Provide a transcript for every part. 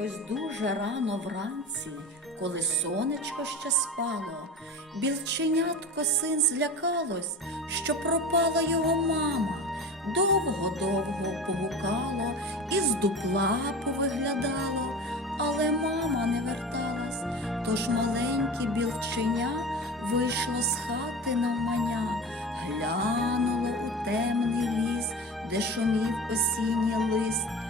Якось дуже рано вранці, коли сонечко ще спало, білченятко син злякалось, що пропала його мама. Довго-довго погукало і з дупла повиглядало, але мама не верталась, тож маленьке білченя вийшло з хати навмання, глянуло у темний ліс, де шумів осінній лист.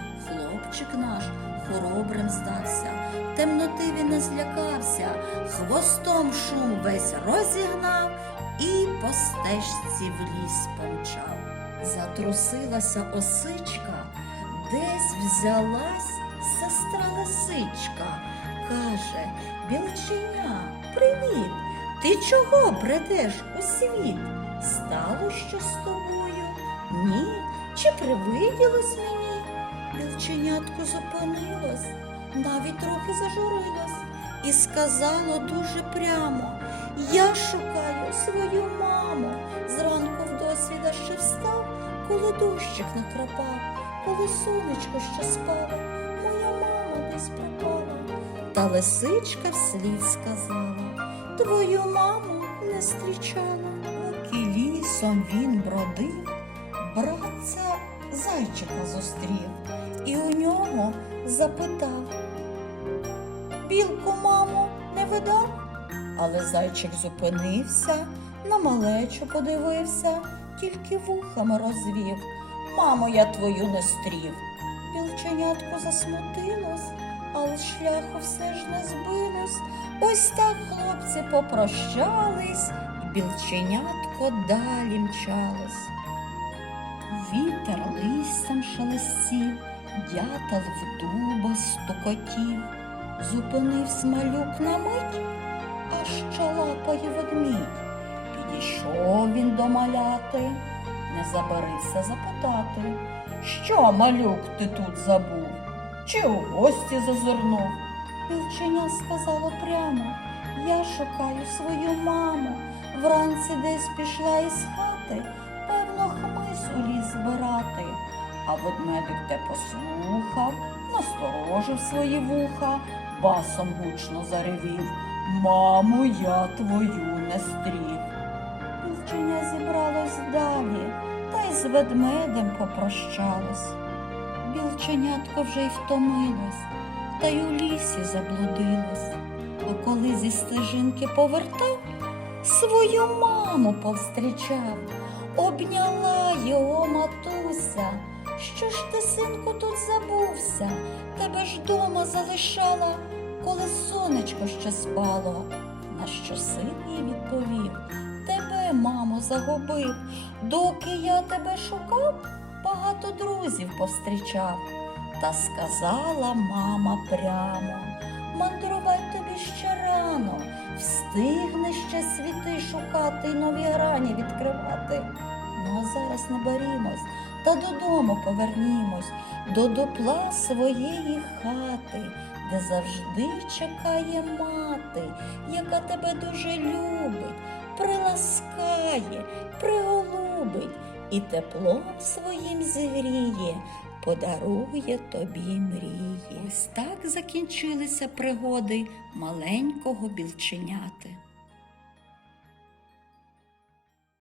Хлопчик наш хоробрим здався, темноти він не злякався, хвостом шум весь розігнав і по стежці в ліс помчав. Затрусилася осичка, десь взялась сестра лисичка. Каже, білченя, привіт! Ти чого бредеш у світ? Стало що з тобою? Ні, чи привиділось мені? Білченятко зупинилось, навіть трохи зажурилось і сказало дуже прямо Я шукаю свою маму. Зранку в досвіда ще встав, коли дощик накрапав, коли сонечко ще спало, моя мама десь пропала. Та лисичка вслід сказала Твою маму не зустрічала. Поки лісом він бродив, зайчика зустрів і у нього запитав Білку, мамо, не видав? Але зайчик зупинився, на малечу подивився, тільки вухами розвів. Мамо, я твою не стрів. Білченятко засмутилось, але шляху все ж не збилось. Ось так хлопці попрощались, і білченятко далі мчалось. Вітер листям шелестів, дятел в дуба стукотів. Зупинився малюк на мить, аж чалапає ведмідь. Підійшов він до маляти, не забарився запитати, що, малюк, ти тут забув? Чи у гості зазирнув? Білченя сказала прямо, я шукаю свою маму. Вранці десь пішла із хати, А ведмедик те послухав, насторожив свої вуха, басом гучно заревів. Мамо, я твою не стрів. Білченя зібралось далі, та й з ведмедем попрощалось. Білченятко вже й втомилось, та й у лісі заблудилось. А коли зі стежинки повертав, свою маму повстрічав, обняла його матуся. Що ж ти, синку, тут забувся? Тебе ж дома залишала, коли сонечко ще спало. На що син їй відповів? Тебе, мамо, загубив, доки я тебе шукав, багато друзів повстрічав. Та сказала мама прямо, мандрувати тобі ще рано, встигнеш ще світи шукати й нові грані відкривати. Ну а зараз не борімось, та додому повернімось, до дупла своєї хати, де завжди чекає мати, яка тебе дуже любить, приласкає, приголубить і теплом своїм зігріє, подарує тобі мрії. Ось так закінчилися пригоди маленького білченяти.